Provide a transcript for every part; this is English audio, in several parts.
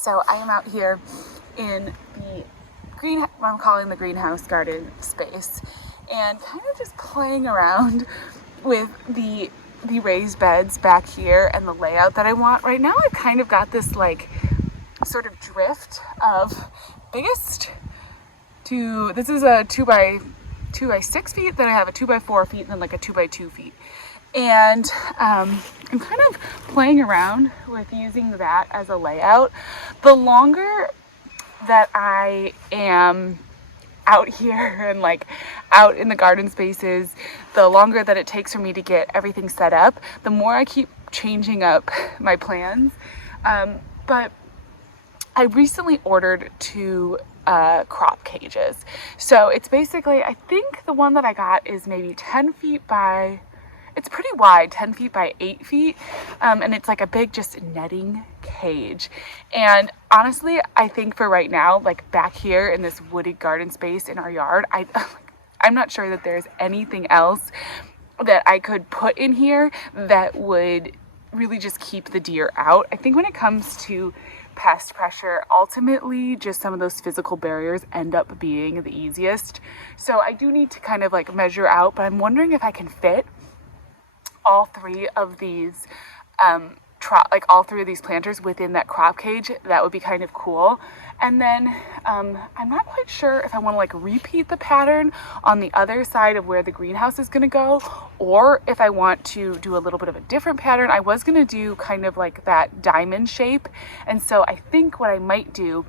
So I am out here in the what I'm calling the greenhouse garden space, and kind of just playing around with the raised beds back here and the layout that I want. Right now I've kind of got this like sort of drift of biggest to, this is a 2 by 6 feet, then I have a 2 by 4 feet, and then like a 2 by 2 feet. And I'm kind of playing around with using that as a layout. The longer that I am out here and like out in the garden spaces, the longer that it takes for me to get everything set up, the more I keep changing up my plans. But I recently ordered 2 crop cages. So it's basically, I think the one that I got is maybe 10 feet by, it's pretty wide, 10 feet by 8 feet. And it's like a big just netting cage. And honestly, I think for right now, like back here in this wooded garden space in our yard, I'm not sure that there's anything else that I could put in here that would really just keep the deer out. I think when it comes to pest pressure, ultimately just some of those physical barriers end up being the easiest. So I do need to kind of like measure out, but I'm wondering if I can fit all 3 of these all 3 of these planters within that crop cage. That would be kind of cool. And then I'm not quite sure if I want to like repeat the pattern on the other side of where the greenhouse is going to go, or if I want to do a little bit of a different pattern. I was going to do kind of like that diamond shape, and so I think what I might do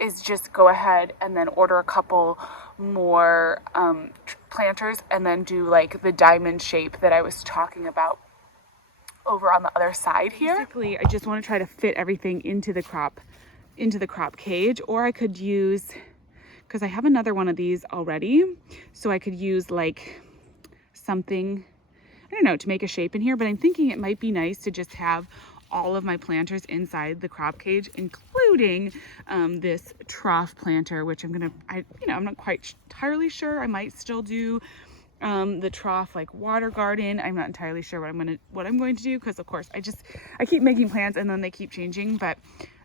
is just go ahead and then order a couple more planters and then do like the diamond shape that I was talking about over on the other side here. Basically, I just want to try to fit everything into the crop cage, or I could use, because I have another one of these already, so I could use like something, I don't know, to make a shape in here. But I'm thinking it might be nice to just have all of my planters inside the crop cage, including this trough planter, which I'm not quite entirely sure. I might still do the trough like water garden. I'm not entirely sure what I'm going to do, because of course I keep making plans and then they keep changing. But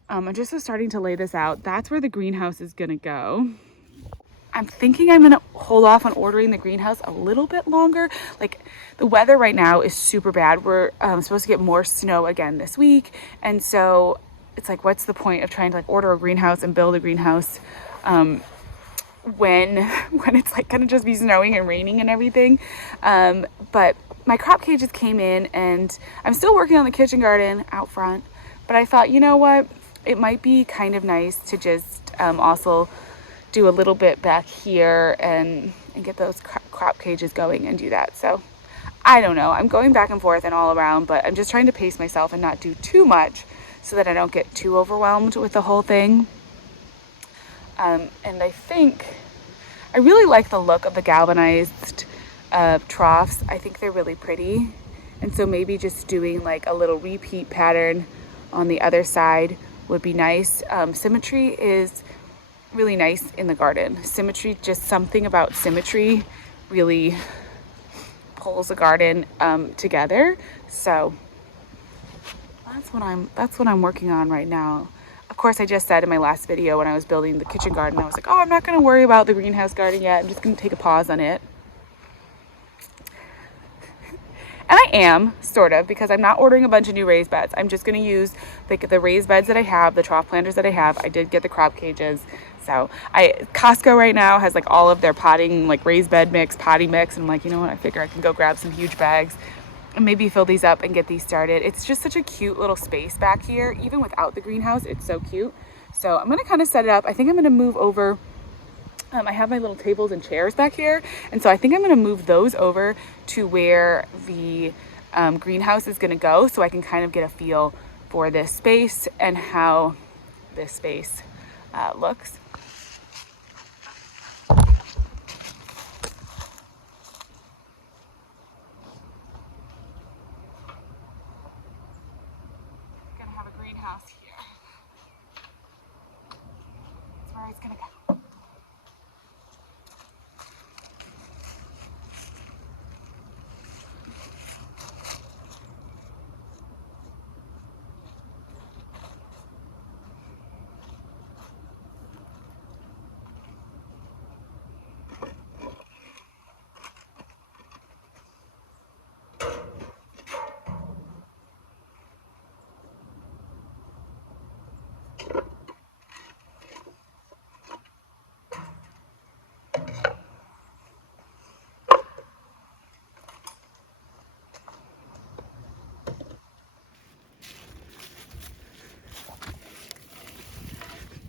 I'm just starting to lay this out. That's where the greenhouse is gonna go. I'm thinking I'm gonna hold off on ordering the greenhouse a little bit longer. Like the weather right now is super bad. We're supposed to get more snow again this week, and so it's like, what's the point of trying to like order a greenhouse and build a greenhouse when it's like gonna just be snowing and raining and everything. But my crop cages came in, and I'm still working on the kitchen garden out front, but I thought, you know what, it might be kind of nice to just also do a little bit back here and get those crop cages going and do that. So I don't know, I'm going back and forth and all around, but I'm just trying to pace myself and not do too much so that I don't get too overwhelmed with the whole thing. And I think I really like the look of the galvanized troughs. I think they're really pretty. And so maybe just doing like a little repeat pattern on the other side would be nice. Symmetry is really nice in the garden. Symmetry, just something about symmetry really pulls a garden together. So that's what I'm working on right now. Of course, I just said in my last video when I was building the kitchen garden, I was like, oh, I'm not going to worry about the greenhouse garden yet. I'm just going to take a pause on it. And I am, sort of, because I'm not ordering a bunch of new raised beds. I'm just going to use the raised beds that I have, the trough planters that I have. I did get the crop cages. So Costco right now has like all of their potting, like raised bed mix, potting mix. And I'm like, you know what? I figure I can go grab some huge bags and maybe fill these up and get these started. It's just such a cute little space back here. Even without the greenhouse, it's so cute. So I'm going to kind of set it up. I think I'm going to move over. I have my little tables and chairs back here. And so I think I'm going to move those over to where the greenhouse is going to go, so I can kind of get a feel for this space and how this space looks. Greenhouse here. That's where it's gonna go.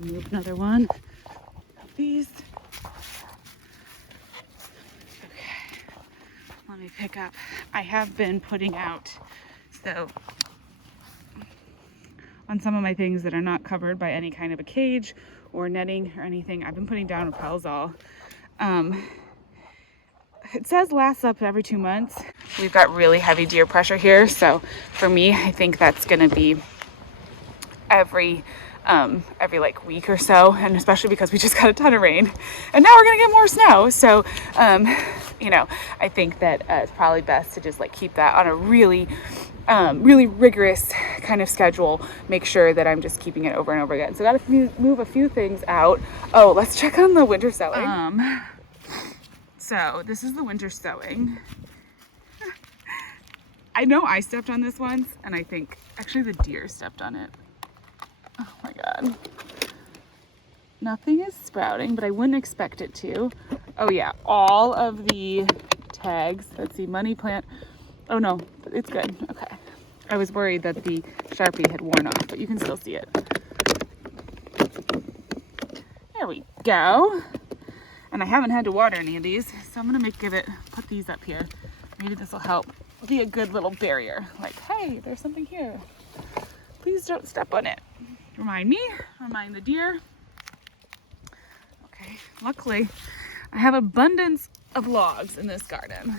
Remove another one of these. Okay, let me pick up. I have been putting out, so on some of my things that are not covered by any kind of a cage or netting or anything, I've been putting down Repelzol. It says lasts up every 2 months. We've got really heavy deer pressure here, so for me, I think that's gonna be every like week or so, and especially because we just got a ton of rain and now we're gonna get more snow. So you know, I think that it's probably best to just like keep that on a really rigorous kind of schedule. Make sure that I'm just keeping it over and over again. So gotta move a few things out. Oh, let's check on the winter sowing. So this is the winter sowing. I know I stepped on this once, and I think actually the deer stepped on it. Oh my God. Nothing is sprouting, but I wouldn't expect it to. Oh yeah, all of the tags. Let's see, money plant. Oh no, it's good. Okay. I was worried that the Sharpie had worn off, but you can still see it. There we go. And I haven't had to water any of these, so I'm gonna put these up here. Maybe this will help be a good little barrier. Like, hey, there's something here. Please don't step on it. Remind the deer. Okay, luckily I have abundance of logs in this garden.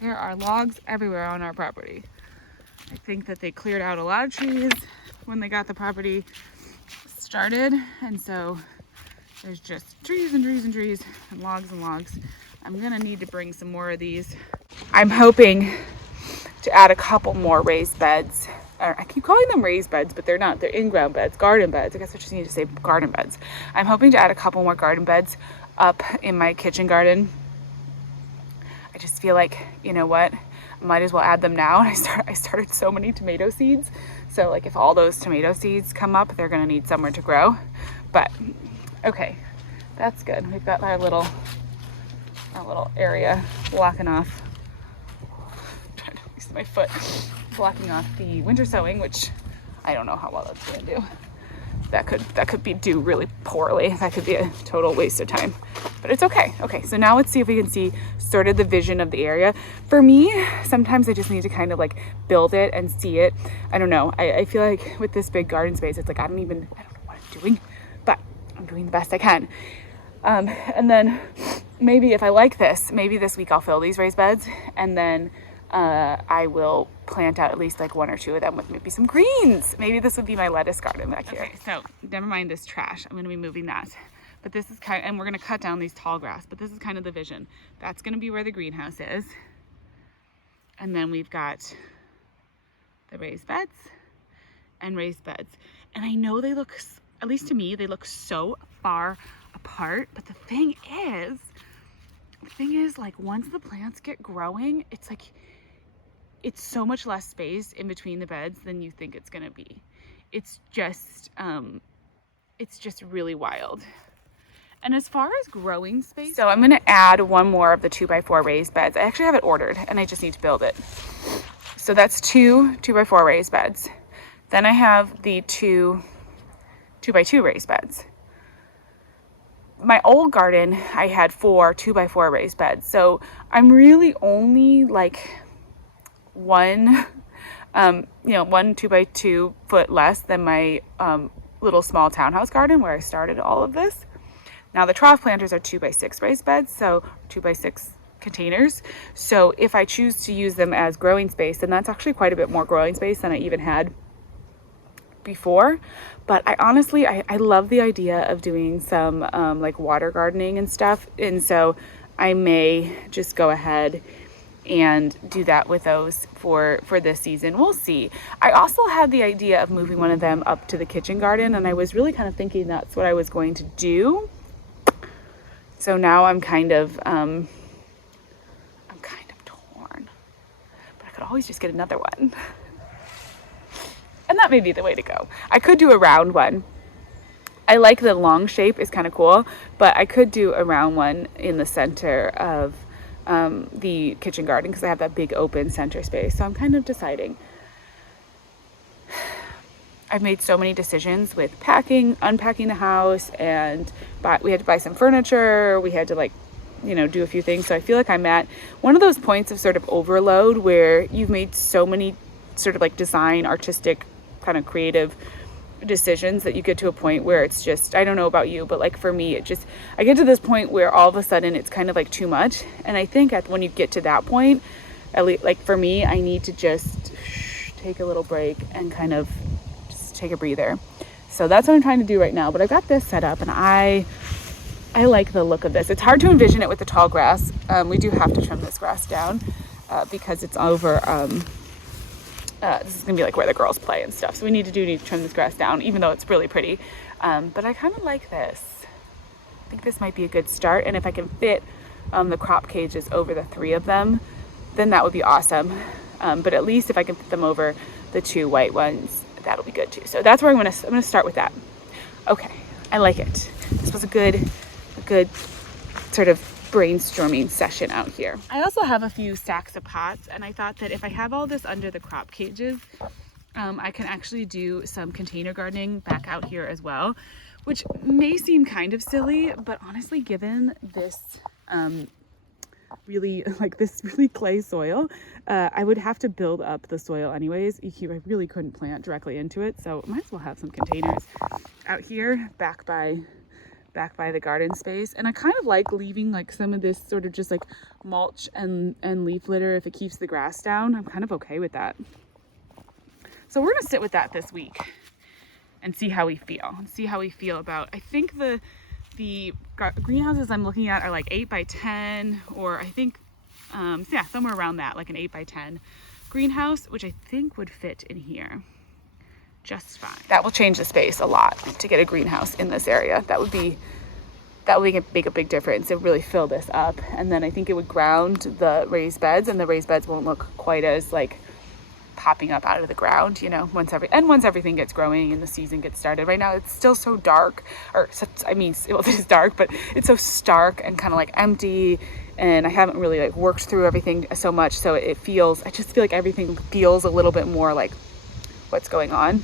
There are logs everywhere on our property. I think that they cleared out a lot of trees when they got the property started, and so there's just trees and trees and trees and logs and logs. I'm gonna need to bring some more of these. I'm hoping to add a couple more raised beds. I keep calling them raised beds, but they're not. They're in-ground beds, garden beds. I guess I just need to say garden beds. I'm hoping to add a couple more garden beds up in my kitchen garden. I just feel like, you know what? I might as well add them now. And I started so many tomato seeds. So like if all those tomato seeds come up, they're gonna need somewhere to grow. But okay, that's good. We've got our little area blocking off. I'm trying to use my foot, blocking off the winter sowing, which I don't know how well that's gonna do. That could do really poorly. That could be a total waste of time, but it's okay. Okay, so now let's see if we can see sort of the vision of the area. For me, sometimes I just need to kind of like build it and see it. I don't know. I feel like with this big garden space, it's like I don't know what I'm doing, but I'm doing the best I can. And then maybe if I like this, maybe this week I'll fill these raised beds, and then I will plant out at least like 1 or 2 of them with maybe some greens. Maybe this would be my lettuce garden back here. Okay, so never mind this trash. I'm going to be moving that. But this is and we're going to cut down these tall grass, but this is kind of the vision. That's going to be where the greenhouse is. And then we've got the raised beds and raised beds. And I know they look, at least to me, they look so far apart, but the thing is like once the plants get growing, it's like it's so much less space in between the beds than you think it's gonna be. It's just really wild. And as far as growing space, so I'm gonna add 1 more of the 2x4 raised beds. I actually have it ordered and I just need to build it. So that's 2 2x4 raised beds. Then I have the 2 2x2 raised beds. My old garden, I had 4 2x4 raised beds. So I'm really only like 1 2x2 foot less than my little small townhouse garden where I started all of this. Now the trough planters are 2x6 raised beds, so 2x6 containers. So if I choose to use them as growing space, then that's actually quite a bit more growing space than I even had before. But I honestly, I love the idea of doing some like water gardening and stuff. And so I may just go ahead and do that with those for this season. We'll see. I also had the idea of moving one of them up to the kitchen garden, and I was really kind of thinking that's what I was going to do. So now I'm kind of torn, but I could always just get another one. And that may be the way to go. I could do a round one. I like the long shape, it's kind of cool, but I could do a round one in the center of the kitchen garden because I have that big open center space. So I'm kind of deciding. I've made so many decisions with packing, unpacking the house, and we had to buy some furniture. We had to like, you know, do a few things. So I feel like I'm at one of those points of sort of overload where you've made so many sort of like design, artistic, kind of creative decisions that you get to a point where it's just, I don't know about you, but like for me, I get to this point where all of a sudden it's kind of like too much. And I think when you get to that point, at least like for me, I need to just take a little break and kind of just take a breather. So that's what I'm trying to do right now. But I've got this set up and I like the look of this. It's hard to envision it with the tall grass. We do have to trim this grass down because it's over, this is gonna be like where the girls play and stuff. So we need to trim this grass down, even though it's really pretty. But I kind of like this. I think this might be a good start. And if I can fit the crop cages over the 3 of them, then that would be awesome. But at least if I can put them over the 2 white ones, that'll be good too. So that's where I'm gonna start with that. Okay, I like it. This was a good sort of brainstorming session out here. I also have a few stacks of pots, and I thought that if I have all this under the crop cages, I can actually do some container gardening back out here as well, which may seem kind of silly, but honestly, given this really clay soil, I would have to build up the soil anyways. I really couldn't plant directly into it, so I might as well have some containers out here back by the garden space. And I kind of like leaving like some of this sort of just like mulch and leaf litter if it keeps the grass down. I'm kind of okay with that. So we're gonna sit with that this week and see how we feel about, I think the greenhouses I'm looking at are like 8 by 10, or I think somewhere around that, like an 8 by 10 greenhouse, which I think would fit in here just fine. That will change the space a lot to get a greenhouse in this area. That would make a big difference. It would really fill this up, and then I think it would ground the raised beds, and the raised beds won't look quite as like popping up out of the ground, you know, once everything gets growing and the season gets started. Right now it's still so dark, it is dark, but it's so stark and kind of like empty, and I haven't really like worked through everything so much, so I just feel like everything feels a little bit more like what's going on.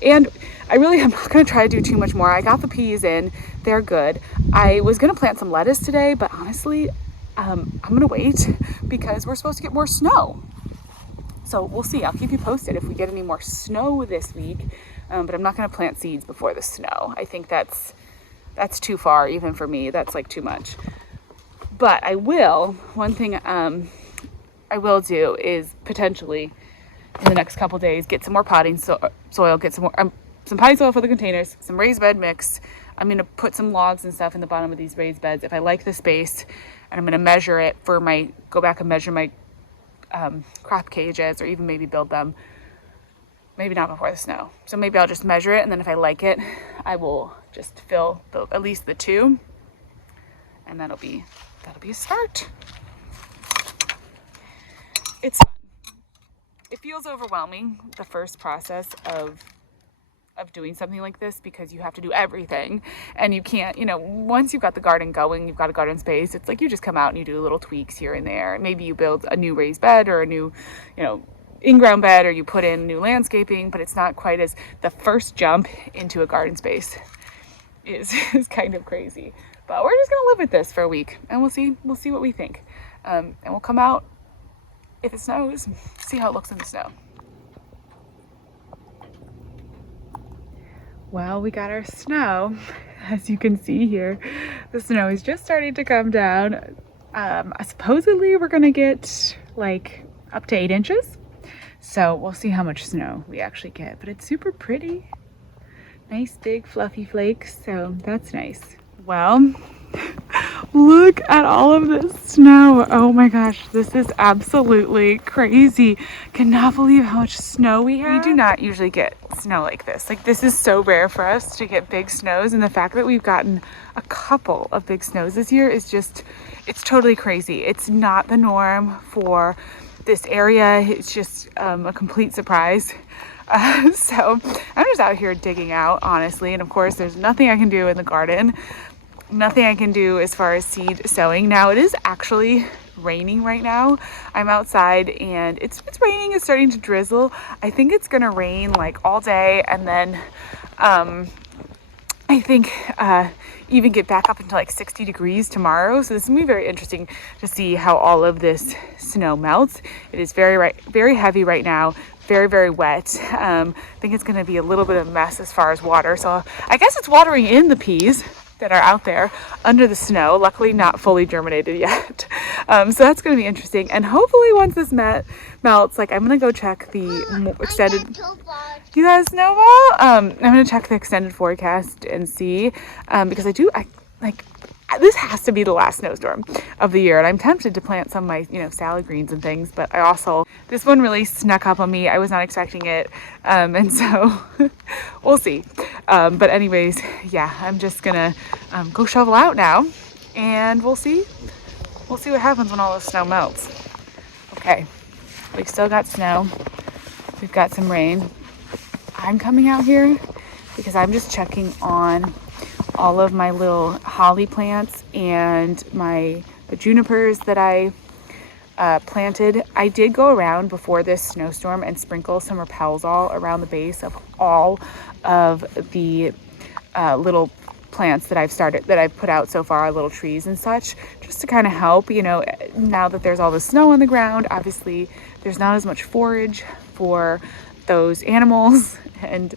And I'm not going to try to do too much more. I got the peas in, they're good. I was going to plant some lettuce today, but honestly, I'm going to wait because we're supposed to get more snow. So we'll see. I'll keep you posted if we get any more snow this week. But I'm not going to plant seeds before the snow. I think that's too far, even for me. That's like too much. But one thing I will do is potentially in the next couple days get some more potting soil, get some potting soil for the containers, some raised bed mix. I'm going to put some logs and stuff in the bottom of these raised beds if I like the space, and I'm going to measure it go back and measure my crop cages, or even maybe build them. Maybe not before the snow. So maybe I'll just measure it, and then if I like it, I will just fill at least the 2, and that'll be a start. It's fun. It feels overwhelming, the first process of doing something like this, because you have to do everything, and you can't, once you've got the garden going, you've got a garden space, it's like you just come out and you do little tweaks here and there. Maybe you build a new raised bed or a new, in-ground bed, or you put in new landscaping, but it's not quite as, the first jump into a garden space is kind of crazy. But we're just gonna live with this for a week, and we'll see what we think. And we'll come out if it snows, see how it looks in the snow. Well, we got our snow. As you can see here, the snow is just starting to come down. Supposedly we're gonna get like up to 8 inches. So we'll see how much snow we actually get, but it's super pretty. Nice big fluffy flakes, so that's nice. Well, look at all of this snow. Oh my gosh, this is absolutely crazy. Cannot believe how much snow we have. We do not usually get snow like this. Like, this is so rare for us to get big snows, and the fact that we've gotten a couple of big snows this year is just, it's totally crazy. It's not the norm for this area. It's just a complete surprise. So I'm just out here digging out, honestly, and of course there's nothing I can do in the garden. Nothing I can do as far as seed sowing. Now, it is actually raining right now. I'm outside and it's raining. It's starting to drizzle. I think it's gonna rain like all day, and then I think even get back up into like 60 degrees tomorrow. So this is gonna be very interesting to see how all of this snow melts. It is very heavy right now, very wet. I think it's gonna be a little bit of a mess as far as water. So I guess it's watering in the peas that are out there under the snow, luckily not fully germinated yet. So that's going to be interesting, and hopefully once this melts, like I'm going to go check the extended, you got a snowball? I'm going to check the extended forecast and see, because I like, this has to be the last snowstorm of the year, and I'm tempted to plant some of my, salad greens and things, but I also, this one really snuck up on me. I was not expecting it, and so we'll see. But anyways, yeah, I'm just gonna go shovel out now, and we'll see what happens when all the snow melts. Okay, we've still got snow, we've got some rain. I'm coming out here because I'm just checking on all of my little holly plants and the junipers that I planted. I did go around before this snowstorm and sprinkle some Repelsol around the base of all of the little plants that I've put out so far, little trees and such, just to kind of help, now that there's all the snow on the ground. Obviously there's not as much forage for those animals, and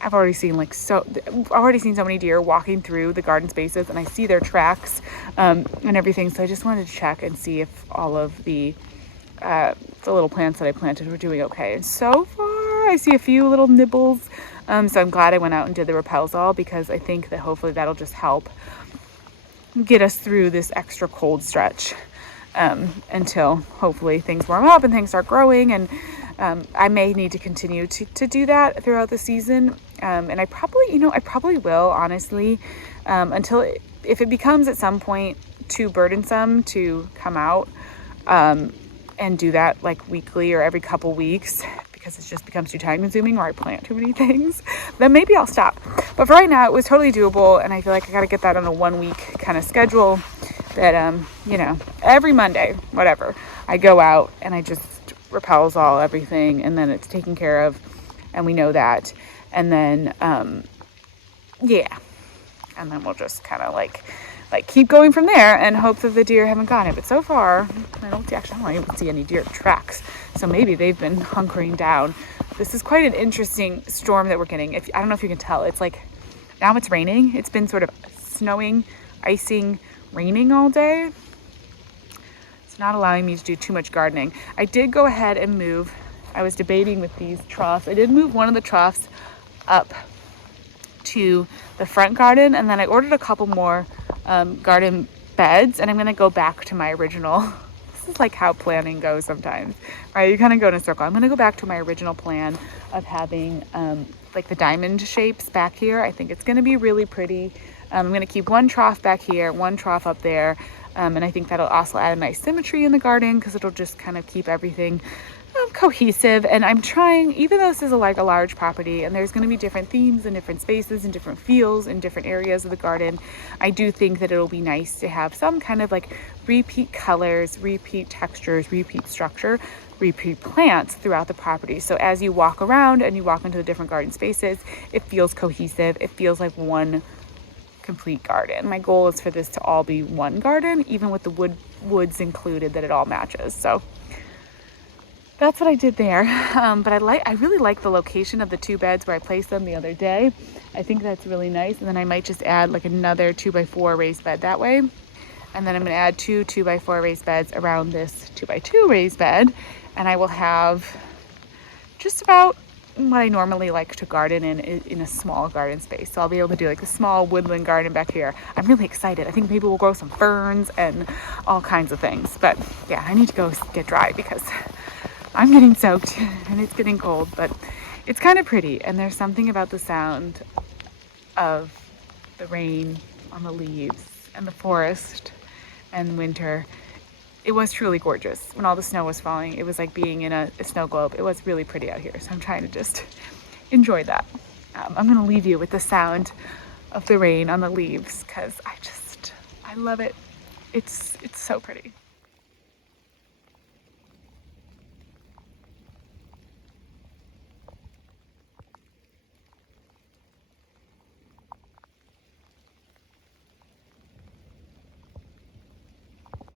I've already seen so many deer walking through the garden spaces, and I see their tracks and everything. So I just wanted to check and see if all of the little plants that I planted were doing okay. And so far, I see a few little nibbles. So I'm glad I went out and did the Repelsol, because I think that hopefully that'll just help get us through this extra cold stretch until hopefully things warm up and things start growing. And I may need to continue to do that throughout the season. And I probably will, honestly, if it becomes at some point too burdensome to come out and do that like weekly or every couple weeks, because it just becomes too time consuming or I plant too many things, then maybe I'll stop. But for right now, it was totally doable, and I feel like I got to get that on a 1 week kind of schedule that, every Monday, whatever, I go out and I just Repelsol everything, and then it's taken care of, and we know that. And then and then we'll just kind of like keep going from there and hope that the deer haven't gone it. But so far I don't even see any deer tracks, so maybe they've been hunkering down. This is quite an interesting storm that we're getting. I don't know if you can tell, it's like now it's raining. It's been sort of snowing, icing, raining all day. Not allowing me to do too much gardening. I did go ahead and move. I was debating with these troughs. I did move one of the troughs up to the front garden, and then I ordered a couple more garden beds, and I'm gonna go back to my original. This is like how planning goes sometimes, right? You kind of go in a circle. I'm gonna go back to my original plan of having like the diamond shapes back here. I think it's gonna be really pretty. I'm gonna keep one trough back here, one trough up there. And I think that'll also add a nice symmetry in the garden, because it'll just kind of keep everything cohesive. And I'm trying, even though this is a large property and there's going to be different themes and different spaces and different feels in different areas of the garden, I do think that it'll be nice to have some kind of like repeat colors, repeat textures, repeat structure, repeat plants throughout the property. So as you walk around and you walk into the different garden spaces, it feels cohesive. It feels like one complete garden. My goal is for this to all be one garden, even with the woods included, that it all matches. So that's what I did there. But I really like the location of the two beds where I placed them the other day. I think that's really nice. And then I might just add like another 2x4 raised bed that way. And then I'm going to add 2 2x4 raised beds around this 2x2 raised bed. And I will have just about what I normally like to garden in a small garden space. So I'll be able to do like a small woodland garden back here. I'm really excited. I think maybe we'll grow some ferns and all kinds of things. But yeah, I need to go get dry because I'm getting soaked and it's getting cold, but it's kind of pretty. And there's something about the sound of the rain on the leaves and the forest and winter. It was truly gorgeous when all the snow was falling. It was like being in a snow globe. It was really pretty out here. So I'm trying to just enjoy that. I'm going to leave you with the sound of the rain on the leaves because I love it. It's so pretty.